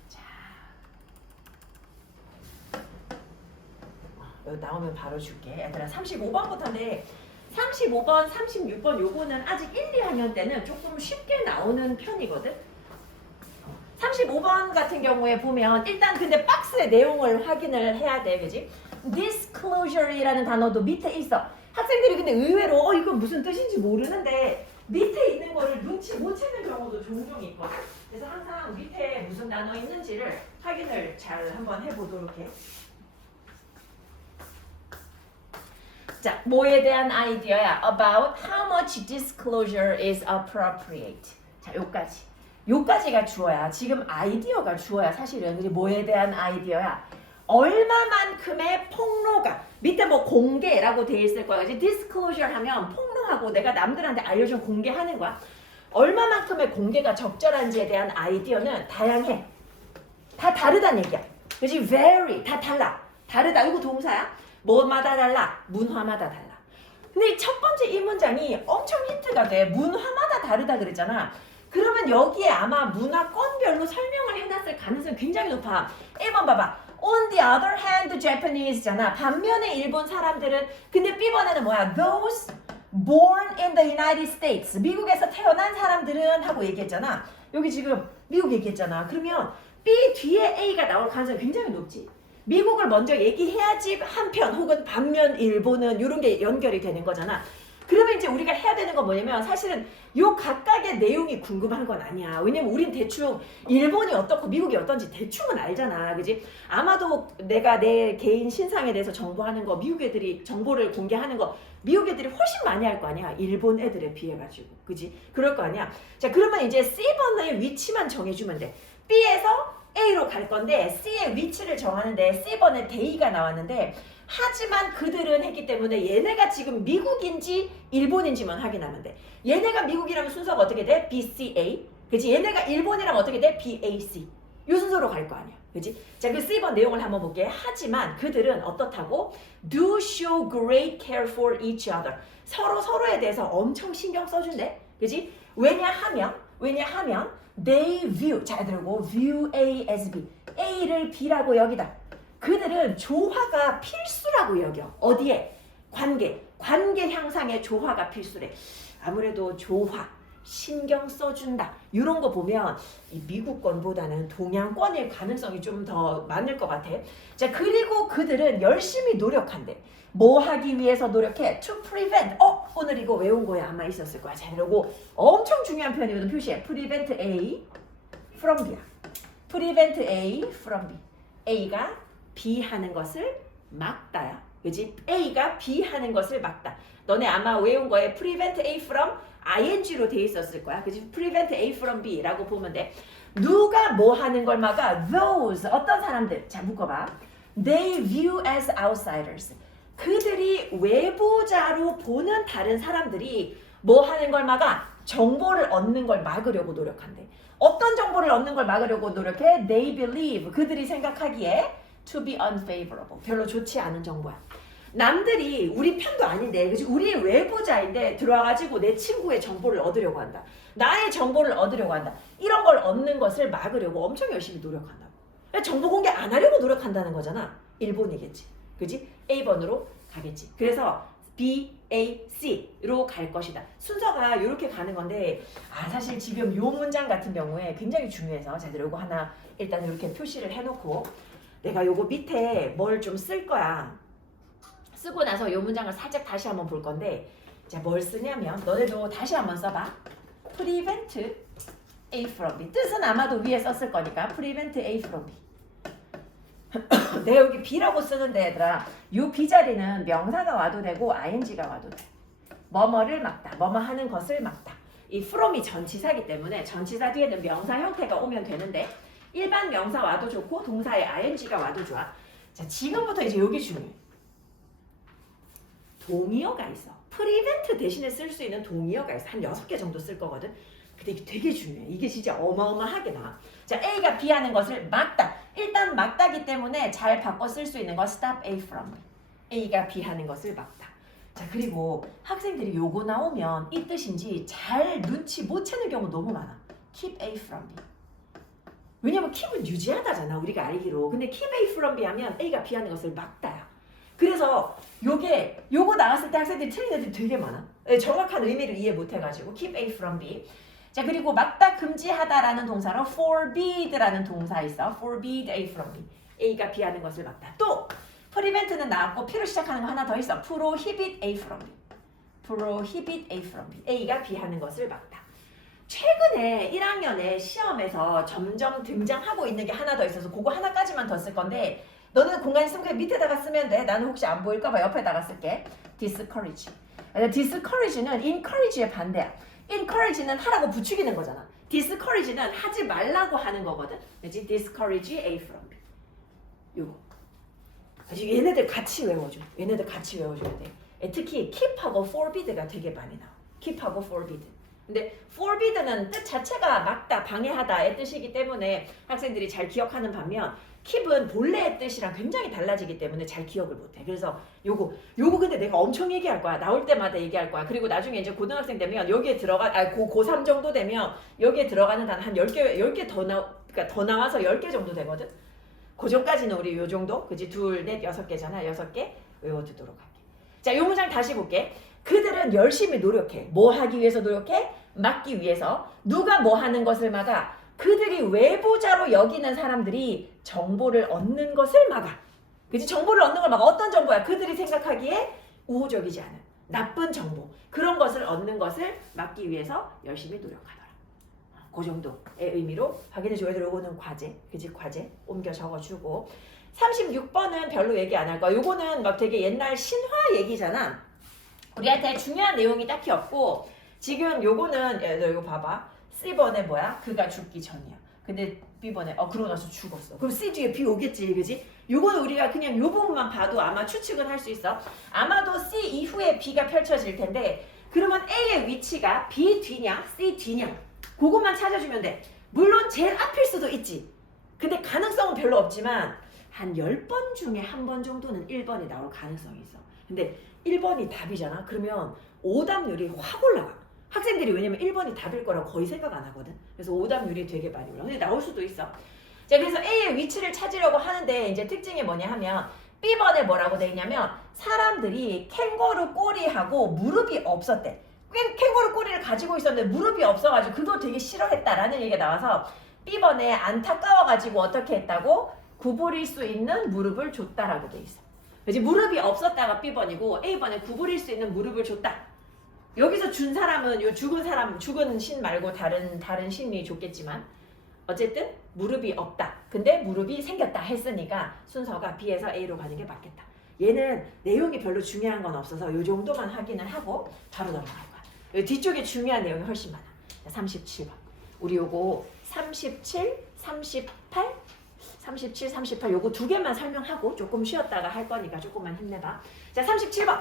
자, 여기 나오면 바로 줄게. 얘들아 35번부터인데 35번, 36번 요거는 아직 1, 2학년 때는 조금 쉽게 나오는 편이거든. 35번 같은 경우에 보면 일단 근데 박스의 내용을 확인을 해야 돼, 그지? disclosure이라는 단어도 밑에 있어. 학생들이 근데 의외로 이건 무슨 뜻인지 모르는데 밑에 있는 거를 눈치 못 채는 경우도 종종 있거든. 그래서 항상 밑에 무슨 단어 있는지를 확인을 잘 한번 해보도록 해. 자, 뭐에 대한 아이디어야? About how much disclosure is appropriate. 자, 요까지가 주어야. 지금 아이디어가 주어야 사실은. 그지? 뭐에 대한 아이디어야? 얼마만큼의 폭로가 밑에 뭐 공개라고 돼 있을 거야. 그지? disclosure 하면 폭로하고 내가 남들한테 알려준 공개하는 거야. 얼마만큼의 공개가 적절한지에 대한 아이디어는 다양해. 다 다르다는 얘기야. 그지? vary 다 달라. 다르다. 이거 동사야. 뭐마다 달라. 문화마다 달라. 근데 첫 번째 이 문장이 엄청 힌트가 돼. 문화마다 다르다 그랬잖아. 그러면 여기에 아마 문화권별로 설명을 해놨을 가능성이 굉장히 높아. 1번 봐봐. On the other hand, Japanese잖아. 반면에 일본 사람들은 근데 B번에는 뭐야? Those born in the United States. 미국에서 태어난 사람들은 하고 얘기했잖아. 여기 지금 미국 얘기했잖아. 그러면 B 뒤에 A가 나올 가능성이 굉장히 높지. 미국을 먼저 얘기해야지 한편 혹은 반면 일본은 이런 게 연결이 되는 거잖아. 그러면 이제 우리가 해야 되는 건 뭐냐면 사실은 요 각각의 내용이 궁금한 건 아니야. 왜냐면 우린 대충 일본이 어떻고 미국이 어떤지 대충은 알잖아. 그지? 아마도 내가 내 개인 신상에 대해서 정보하는 거 미국 애들이 정보를 공개하는 거 미국 애들이 훨씬 많이 할 거 아니야. 일본 애들에 비해 가지고. 그지? 그럴 거 아니야. 자, 그러면 이제 C번의 위치만 정해주면 돼. B에서 A로 갈 건데 C의 위치를 정하는데 C번에 데이가 나왔는데 하지만 그들은 했기 때문에 얘네가 지금 미국인지 일본인지만 확인하면 돼. 얘네가 미국이라면 순서가 어떻게 돼? BCA. 그치? 얘네가 일본이라면 어떻게 돼? BAC. 이 순서로 갈 거 아니야. 그지? 자, 그 C번 내용을 한번 볼게. 하지만 그들은 어떻다고? Do show great care for each other. 서로에 대해서 엄청 신경 써준대. 그지? 왜냐하면 they view, 잘 들고 view A as B. A를 B라고 여기다. 그들은 조화가 필수라고 여겨. 어디에? 관계 향상에 조화가 필수래. 아무래도 조화, 신경 써준다. 이런 거 보면 이 미국권보다는 동양권일 가능성이 좀 더 많을 것 같아. 자, 그리고 그들은 열심히 노력한대. 뭐 하기 위해서 노력해? To prevent. 오늘 이거 외운 거에 아마 있었을 거야. 자, 그리고 엄청 중요한 표현이거든. 표시해. Prevent A from B야. Prevent A from B. A가 B 하는 것을 막다야. 그지? A가 B 하는 것을 막다. 너네 아마 외운 거에 prevent A from ing로 돼 있었을 거야. 그지? prevent A from B라고 보면 돼. 누가 뭐 하는 걸 막아? Those. 어떤 사람들. 자, 묶어봐. They view as outsiders. 그들이 외부자로 보는 다른 사람들이 뭐 하는 걸 막아? 정보를 얻는 걸 막으려고 노력한대. 어떤 정보를 얻는 걸 막으려고 노력해? They believe. 그들이 생각하기에 to be unfavorable. 별로 좋지 않은 정보야. 남들이 우리 편도 아닌데, 그치? 우리 외부자인데 들어와가지고 내 친구의 정보를 얻으려고 한다. 나의 정보를 얻으려고 한다. 이런 걸 얻는 것을 막으려고 엄청 열심히 노력한다고. 정보 공개 안 하려고 노력한다는 거잖아. 1번이겠지. 그지? A번으로 가겠지. 그래서 B, A, C로 갈 것이다. 순서가 이렇게 가는 건데, 사실 지금 요 문장 같은 경우에 굉장히 중요해서 자, 요거 하나 일단 이렇게 표시를 해놓고 내가 요거 밑에 뭘 좀 쓸 거야. 쓰고 나서 요 문장을 살짝 다시 한번 볼 건데, 자, 뭘 쓰냐면 너네도 다시 한번 써봐. Prevent A from B. 뜻은 아마도 위에 썼을 거니까 Prevent A from B. 내가 여기 B라고 쓰는데 얘들아, 요 B 자리는 명사가 와도 되고 ing가 와도 돼. 뭐뭐를 막다, 뭐뭐 하는 것을 막다. 이 from이 전치사기 때문에 전치사 뒤에는 명사 형태가 오면 되는데 일반 명사 와도 좋고 동사에 ing가 와도 좋아. 자, 지금부터 이제 여기 중요해. 동의어가 있어. prevent 대신에 쓸 수 있는 동의어가 있어. 한 6개 정도 쓸 거거든. 근데 이게 되게 중요해. 이게 진짜 어마어마하게 나와. 자, A가 B 하는 것을 막다. 일단 막다기 때문에 잘 바꿔 쓸 수 있는 거 stop A from B. A가 B 하는 것을 막다. 자, 그리고 학생들이 요거 나오면 이 뜻인지 잘 눈치 못 채는 경우 너무 많아. keep A from B. 왜냐면 keep은 유지하다잖아, 우리가 알기로. 근데 keep A from B 하면 A가 B 하는 것을 막다야. 그래서 요거 나왔을 때 학생들이 틀린 애들이 되게 많아. 정확한 의미를 이해 못 해가지고 keep A from B. 자, 그리고 막다, 금지하다라는 동사로 forbid라는 동사 있어. forbid A from B. A가 B 하는 것을 막다. 또 prevent는 나왔고 P로 시작하는 거 하나 더 있어. prohibit A from B. prohibit A from B. A가 B 하는 것을 막다. 최근에 1학년에 시험에서 점점 등장하고 있는 게 하나 더 있어서 그거 하나까지만 더 쓸 건데 너는 공간 있으면 그냥 밑에다가 쓰면 돼. 나는 혹시 안 보일까봐 옆에다가 쓸게. discourage. discourage는 encourage의 반대야. encourage는 하라고 부추기는 거잖아. discourage는 하지 말라고 하는 거거든. 그렇지? discourage A from B. 요거. 얘네들 같이 외워줘. 얘네들 같이 외워줘야 돼. 특히 keep하고 forbid가 되게 많이 나와. keep하고 forbid. 근데 forbid는 뜻 자체가 막다, 방해하다의 뜻이기 때문에 학생들이 잘 기억하는 반면 keep은 본래의 뜻이랑 굉장히 달라지기 때문에 잘 기억을 못해. 그래서 요거 근데 내가 엄청 얘기할 거야. 나올 때마다 얘기할 거야. 그리고 나중에 이제 고등학생 되면 여기에 들어가, 고3 정도 되면 여기에 들어가는 단어 한 10개 그러니까 더 나와서 10개 정도 되거든. 그 전까지는 우리 요 정도, 그지? 2, 4, 6개잖아. 6개 외워두도록 할게. 자, 요 문장 다시 볼게. 그들은 열심히 노력해. 뭐 하기 위해서 노력해? 막기 위해서. 누가 뭐 하는 것을 막아? 그들이 외부자로 여기는 사람들이 정보를 얻는 것을 막아. 그치? 정보를 얻는 걸 막아. 어떤 정보야? 그들이 생각하기에 우호적이지 않은 나쁜 정보. 그런 것을 얻는 것을 막기 위해서 열심히 노력하더라. 그 정도의 의미로 확인해줘야 돼. 요거는 과제. 그치? 과제. 옮겨 적어주고. 36번은 별로 얘기 안 할 거야. 요거는 막 되게 옛날 신화 얘기잖아. 우리한테 중요한 내용이 딱히 없고 지금 요거는 얘들 이거 봐봐. C번에 뭐야? 그가 죽기 전이야. 근데 B번에 그러고 나서 죽었어. 그럼 C 뒤에 B 오겠지, 그지? 요거는 우리가 그냥 요 부분만 봐도 아마 추측은 할 수 있어. 아마도 C 이후에 B가 펼쳐질 텐데 그러면 A의 위치가 B 뒤냐, C 뒤냐 그것만 찾아주면 돼. 물론 제일 앞일 수도 있지. 근데 가능성은 별로 없지만 한 10번 중에 한 번 정도는 1번이 나올 가능성이 있어. 근데 1번이 답이잖아. 그러면 오답률이 확 올라가. 학생들이 왜냐면 1번이 답일 거라고 거의 생각 안 하거든. 그래서 오답률이 되게 많이 올라가. 근데 나올 수도 있어. 자, 그래서 A의 위치를 찾으려고 하는데 이제 특징이 뭐냐 하면 B번에 뭐라고 돼 있냐면 사람들이 캥거루 꼬리하고 무릎이 없었대. 캥거루 꼬리를 가지고 있었는데 무릎이 없어가지고 그거 되게 싫어했다라는 얘기가 나와서 B번에 안타까워가지고 어떻게 했다고? 구부릴 수 있는 무릎을 줬다라고 돼 있어. 그래서 무릎이 없었다가 B번이고 A번에 구부릴 수 있는 무릎을 줬다. 여기서 준 사람은 요 죽은 사람, 죽은 신 말고 다른 신이 줬겠지만 어쨌든 무릎이 없다. 근데 무릎이 생겼다 했으니까 순서가 B에서 A로 가는 게 맞겠다. 얘는 내용이 별로 중요한 건 없어서 요 정도만 확인을 하고 바로 넘어갈 거야. 요 뒤쪽에 중요한 내용이 훨씬 많아. 37번. 우리 요거 37, 38, 37, 38 요거 두 개만 설명하고 조금 쉬었다가 할 거니까 조금만 힘내봐. 자, 37번.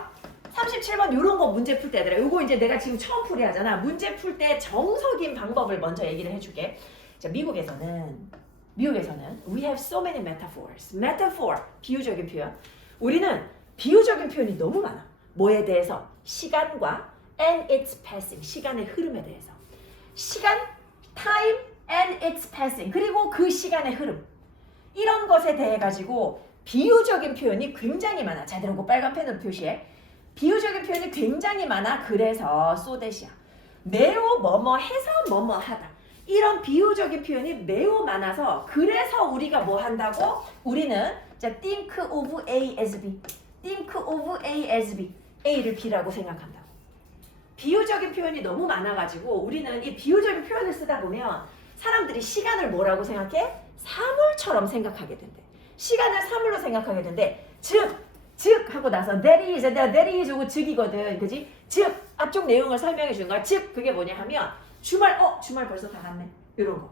37번 요런 거 문제 풀 때 얘들아. 요거 이제 내가 지금 처음 풀이 하잖아. 문제 풀 때 정석인 방법을 먼저 얘기를 해줄게. 자, 미국에서는 we have so many metaphors. metaphor, 비유적인 표현. 우리는 비유적인 표현이 너무 많아. 뭐에 대해서? 시간과 and its passing, 시간의 흐름에 대해서. 시간, time and its passing. 그리고 그 시간의 흐름. 이런 것에 대해 가지고 비유적인 표현이 굉장히 많아. 자, 들어보고 빨간 펜으로 표시해. 비유적인 표현이 굉장히 많아. 그래서 so that이야. 매우 뭐뭐 해서 뭐뭐 하다. 이런 비유적인 표현이 매우 많아서 그래서 우리가 뭐 한다고? 우리는 자, think of A as B. think of A as B. A를 B라고 생각한다고. 비유적인 표현이 너무 많아가지고 우리는 이 비유적인 표현을 쓰다 보면 사람들이 시간을 뭐라고 생각해? 사물처럼 생각하게 된대. 시간을 사물로 생각하게 된대. 즉 하고 나서 that is 하고 즉이거든. 그지? 즉 앞쪽 내용을 설명해 주는 거야. 즉 그게 뭐냐 하면 주말 벌써 다 갔네. 이런 거.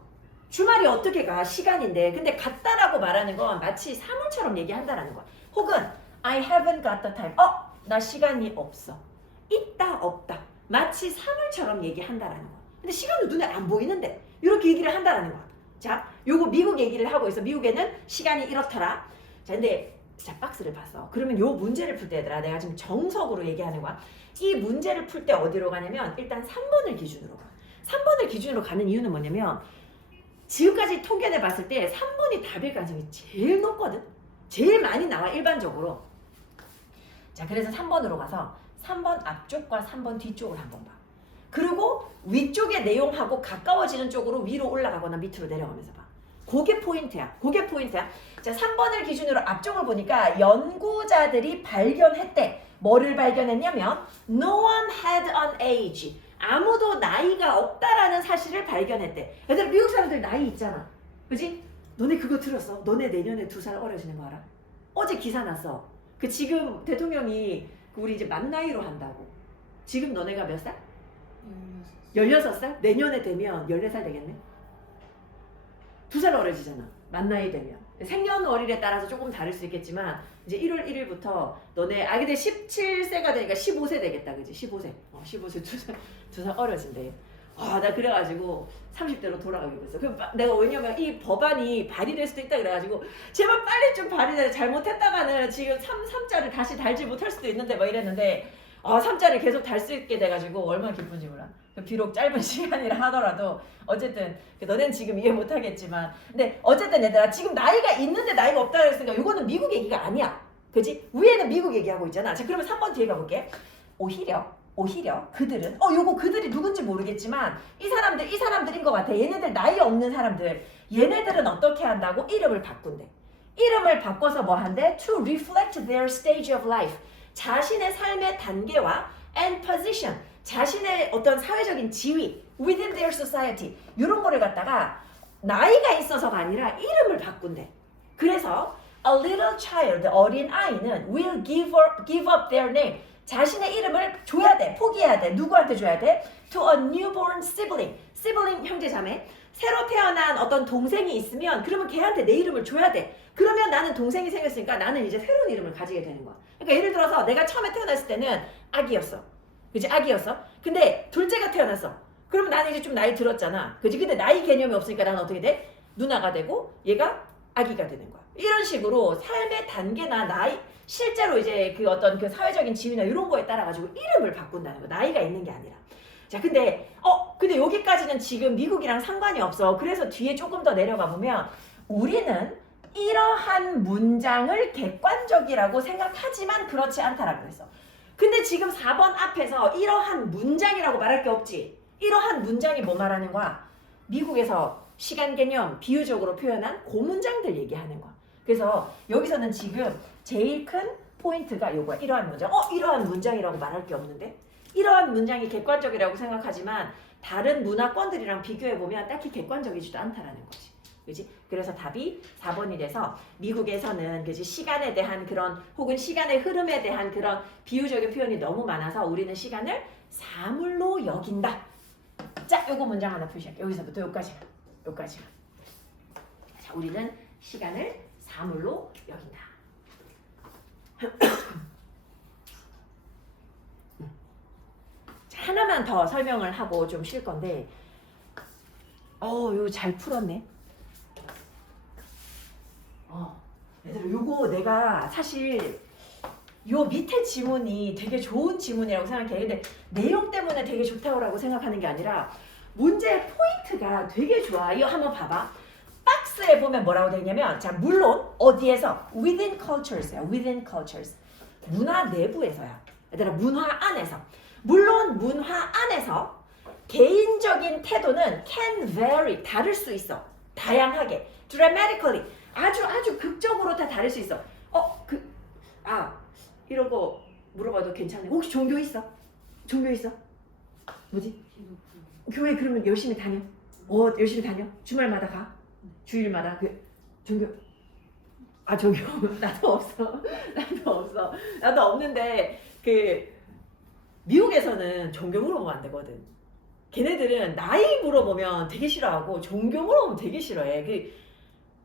주말이 어떻게 가? 시간인데. 근데 갔다라고 말하는 건 마치 사물처럼 얘기한다라는 거야. 혹은 I haven't got the time. 나 시간이 없어. 있다 없다. 마치 사물처럼 얘기한다라는 거야. 근데 시간은 눈에 안 보이는데 이렇게 얘기를 한다라는 거야. 자, 요거 미국 얘기를 하고 있어. 미국에는 시간이 이렇더라. 자, 근데 자, 박스를 봤어. 그러면 요 문제를 풀 때 얘들아, 내가 지금 정석으로 얘기하는 거야. 이 문제를 풀 때 어디로 가냐면 일단 3번을 기준으로 가. 3번을 기준으로 가는 이유는 뭐냐면 지금까지 통계를 봤을 때 3번이 답일 가능성이 제일 높거든. 제일 많이 나와 일반적으로. 자, 그래서 3번으로 가서 3번 앞쪽과 3번 뒤쪽을 한번 봐. 그리고 위쪽의 내용하고 가까워지는 쪽으로 위로 올라가거나 밑으로 내려가면서 봐. 그게 포인트야. 자, 3번을 기준으로 앞쪽을 보니까 연구자들이 발견했대. 뭐를 발견했냐면 No one had an age. 아무도 나이가 없다라는 사실을 발견했대. 얘들아, 미국 사람들 나이 있잖아. 그지? 너네 그거 들었어? 너네 내년에 2살 어려지는 거 알아? 어제 기사 났어. 그 지금 대통령이 우리 이제 만 나이로 한다고. 지금 너네가 몇 살? 16살? 내년에 되면 14살 되겠네? 2살 어려지잖아. 만 나이 되면. 생년월일에 따라서 조금 다를 수 있겠지만 이제 1월 1일부터 너네 근데 17세가 되니까 15세 되겠다. 그지? 15세. 15세 2살 어려진대. 나 그래가지고 30대로 돌아가게 됐어. 내가 왜냐면 이 법안이 발의될 수도 있다 그래가지고 제발 빨리 좀 발의돼. 잘못했다가는 지금 3자를 다시 달지 못할 수도 있는데 막 이랬는데 3자를 계속 달 수 있게 돼가지고 얼마나 기쁜지 몰라. 비록 짧은 시간이라 하더라도 어쨌든 너넨 지금 이해 못하겠지만 근데 어쨌든 얘들아 지금 나이가 있는데 나이가 없다 그랬으니까 이거는 미국 얘기가 아니야. 그지? 위에는 미국 얘기하고 있잖아. 자, 그러면 3번 뒤에 가볼게. 오히려 그들은 요거 그들이 누군지 모르겠지만 이 사람들인 것 같아. 얘네들 나이 없는 사람들. 얘네들은 어떻게 한다고? 이름을 바꾼대. 이름을 바꿔서 뭐 한대? To reflect their stage of life. 자신의 삶의 단계와 and position. 자신의 어떤 사회적인 지위 within their society 이런 거를 갖다가 나이가 있어서가 아니라 이름을 바꾼대. 그래서 a little child, 어린 아이는 will give up their name. 자신의 이름을 줘야 돼. 포기해야 돼. 누구한테 줘야 돼? To a newborn sibling. sibling 형제자매. 새로 태어난 어떤 동생이 있으면 그러면 걔한테 내 이름을 줘야 돼. 그러면 나는 동생이 생겼으니까 나는 이제 새로운 이름을 가지게 되는 거야. 그러니까 예를 들어서 내가 처음에 태어났을 때는 아기였어. 그치? 아기였어. 근데 둘째가 태어났어. 그러면 나는 이제 좀 나이 들었잖아. 그치? 근데 나이 개념이 없으니까 나는 어떻게 돼? 누나가 되고 얘가 아기가 되는 거야. 이런 식으로 삶의 단계나 나이 실제로 이제 그 어떤 그 사회적인 지위나 이런 거에 따라 가지고 이름을 바꾼다는 거. 나이가 있는 게 아니라. 자, 근데 여기까지는 지금 미국이랑 상관이 없어. 그래서 뒤에 조금 더 내려가 보면 우리는 이러한 문장을 객관적이라고 생각하지만 그렇지 않다라고 했어. 근데 지금 4번 앞에서 이러한 문장이라고 말할 게 없지. 이러한 문장이 뭐 말하는 거야? 미국에서 시간 개념 비유적으로 표현한 그 문장들 얘기하는 거야. 그래서 여기서는 지금 제일 큰 포인트가 요거야. 이러한 문장. 이러한 문장이라고 말할 게 없는데? 이러한 문장이 객관적이라고 생각하지만 다른 문화권들이랑 비교해보면 딱히 객관적이지도 않다라는 거지. 그지? 그래서 답이 4번이 돼서 미국에서는 그지 시간에 대한 그런 혹은 시간의 흐름에 대한 그런 비유적인 표현이 너무 많아서 우리는 시간을 사물로 여긴다. 자, 요거 문장 하나 표시할게. 여기서부터 여기까지가. 자, 우리는 시간을 사물로 여긴다. 자, 하나만 더 설명을 하고 좀 쉴 건데, 이거 잘 풀었네. 얘들아, 요거 내가 사실 요 밑에 지문이 되게 좋은 지문이라고 생각해. 근데 내용 때문에 되게 좋다고 생각하는 게 아니라 문제의 포인트가 되게 좋아. 이거 한번 봐봐. 박스에 보면 뭐라고 되어 있냐면, 자, 물론 어디에서? within cultures야. within cultures. 문화 내부에서야. 얘들아, 문화 안에서. 물론 문화 안에서 개인적인 태도는 can vary. 다를 수 있어. 다양하게. dramatically. 아주 극적으로 다 다를 수 있어. 이런 거 물어봐도 괜찮네. 혹시 종교 있어? 종교 있어? 뭐지? 교회 그러면 열심히 다녀? 열심히 다녀? 주말마다 가? 주일마다 종교? 종교 나도 없어. 나도 없는데 미국에서는 종교 물어보면 안 되거든. 걔네들은 나이 물어보면 되게 싫어하고 종교 물어보면 되게 싫어해.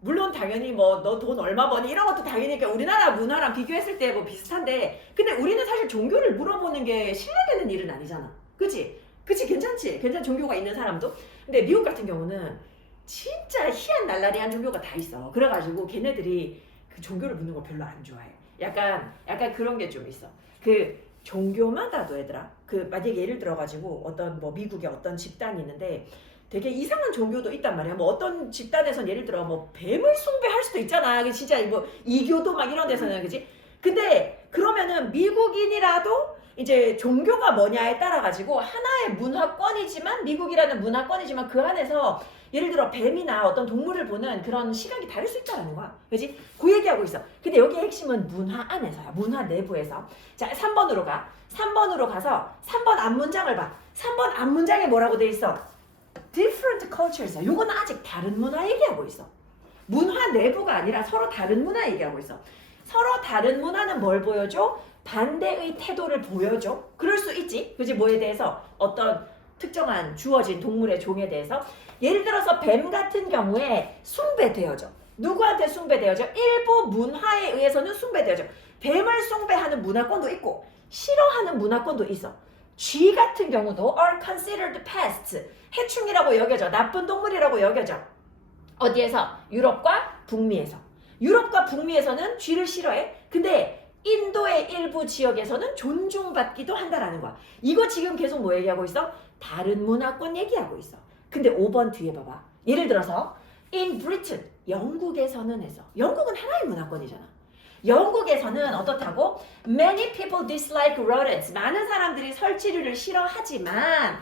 물론 당연히 뭐 너 돈 얼마 버니 이런 것도 당연히 우리나라 문화랑 비교했을 때 뭐 비슷한데, 근데 우리는 사실 종교를 물어보는 게 신뢰되는 일은 아니잖아. 그치? 괜찮지? 종교가 있는 사람도. 근데 미국 같은 경우는 진짜 희한 날라리한 종교가 다 있어. 그래가지고 걔네들이 그 종교를 묻는 거 별로 안 좋아해. 약간 그런 게 좀 있어. 종교마다도 얘들아, 만약에 예를 들어가지고 어떤 뭐 미국에 어떤 집단이 있는데 되게 이상한 종교도 있단 말이야. 뭐 어떤 집단에선 예를 들어 뭐 뱀을 숭배할 수도 있잖아. 진짜 뭐 이교도 막 이런 데서는, 그지? 근데 그러면은 미국인이라도 이제 종교가 뭐냐에 따라 가지고 하나의 문화권이지만, 미국이라는 문화권이지만 그 안에서 예를 들어 뱀이나 어떤 동물을 보는 그런 시각이 다를 수 있다는 거야. 그지? 그 얘기하고 있어. 근데 여기의 핵심은 문화 안에서야. 문화 내부에서. 자, 3번으로 가. 3번으로 가서 3번 앞문장을 봐. 3번 앞문장에 뭐라고 돼 있어? different cultures. 요거는 아직 다른 문화 얘기하고 있어. 문화 내부가 아니라 서로 다른 문화 얘기하고 있어. 서로 다른 문화는 뭘 보여줘? 반대의 태도를 보여줘. 그럴 수 있지. 그지? 뭐에 대해서? 어떤 특정한 주어진 동물의 종에 대해서. 예를 들어서 뱀 같은 경우에 숭배되어져. 누구한테 숭배되어져? 일부 문화에 의해서는 숭배되어져. 뱀을 숭배하는 문화권도 있고 싫어하는 문화권도 있어. 쥐 같은 경우도 are considered pests. 해충이라고 여겨져. 나쁜 동물이라고 여겨져. 어디에서? 유럽과 북미에서. 유럽과 북미에서는 쥐를 싫어해. 근데 인도의 일부 지역에서는 존중받기도 한다라는 거야. 이거 지금 계속 뭐 얘기하고 있어? 다른 문화권 얘기하고 있어. 근데 5번 뒤에 봐봐. 예를 들어서 in Britain, 영국에서는 해서. 영국은 하나의 문화권이잖아. 영국에서는 어떻다고? Many people dislike rodents. 많은 사람들이 설치류를 싫어하지만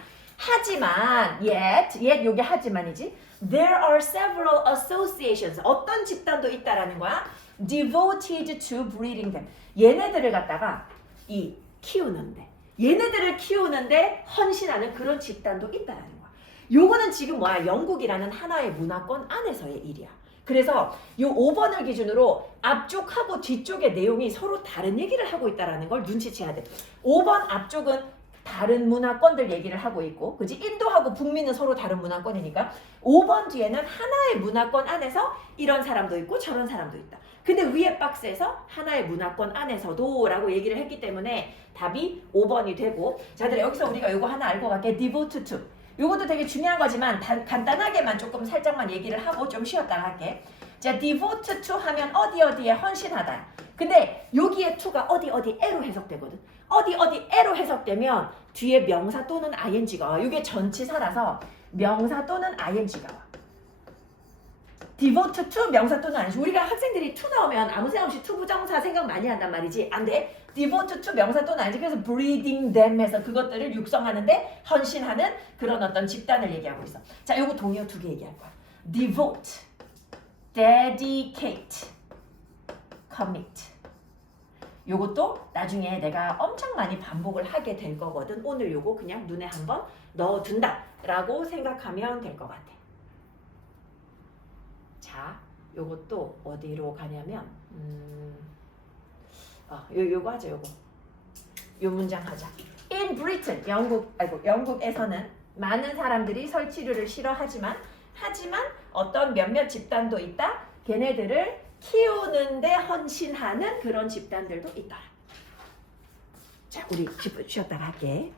yet 요게 하지만이지. There are several associations. 어떤 집단도 있다라는 거야. Devoted to breeding them. 얘네들을 갖다가 얘네들을 키우는데 헌신하는 그런 집단도 있다라는 거야. 요거는 지금 뭐야? 영국이라는 하나의 문화권 안에서의 일이야. 그래서 요 5번을 기준으로 앞쪽하고 뒤쪽의 내용이 서로 다른 얘기를 하고 있다라는 걸 눈치채야 돼. 5번 앞쪽은 다른 문화권들 얘기를 하고 있고, 그지? 인도하고 북미는 서로 다른 문화권이니까 5번 뒤에는 하나의 문화권 안에서 이런 사람도 있고 저런 사람도 있다. 근데 위에 박스에서 하나의 문화권 안에서도 라고 얘기를 했기 때문에 답이 5번이 되고, 자, 얘들아 여기서 우리가 이거 하나 알고 갈게. devote to. 요것도 되게 중요한 거지만 간단하게만 조금 살짝만 얘기를 하고 좀 쉬었다가 할게. 자, devote to 하면 어디에 헌신하다. 근데 여기에 to가 어디에로 해석되거든. 어디에로 해석되면 뒤에 명사 또는 ing가 와. 이게 전치사라서 명사 또는 ing가 와. devote to 명사 또는 ing. 우리가 학생들이 to 나오면 아무 생각 없이 to 부정사 생각 많이 한단 말이지. 안 돼. devote to 명사 또는 ing. 그래서 breeding them 해서 그것들을 육성하는데 헌신하는 그런 어떤 집단을 얘기하고 있어. 자, 요거 동요 두 개 얘기할 거야. devote, dedicate, commit. 요것도 나중에 내가 엄청 많이 반복을 하게 될 거거든. 오늘 요거 그냥 눈에 한번 넣어둔다 라고 생각하면 될 것 같아. 자, 요것도 어디로 가냐면 요거 하자. 요 문장 하자. In Britain, 영국에서는 많은 사람들이 설치류를 싫어하지만 어떤 몇몇 집단도 있다. 걔네들을 키우는데 헌신하는 그런 집단들도 있더라. 자, 우리 쉬었다가 할게.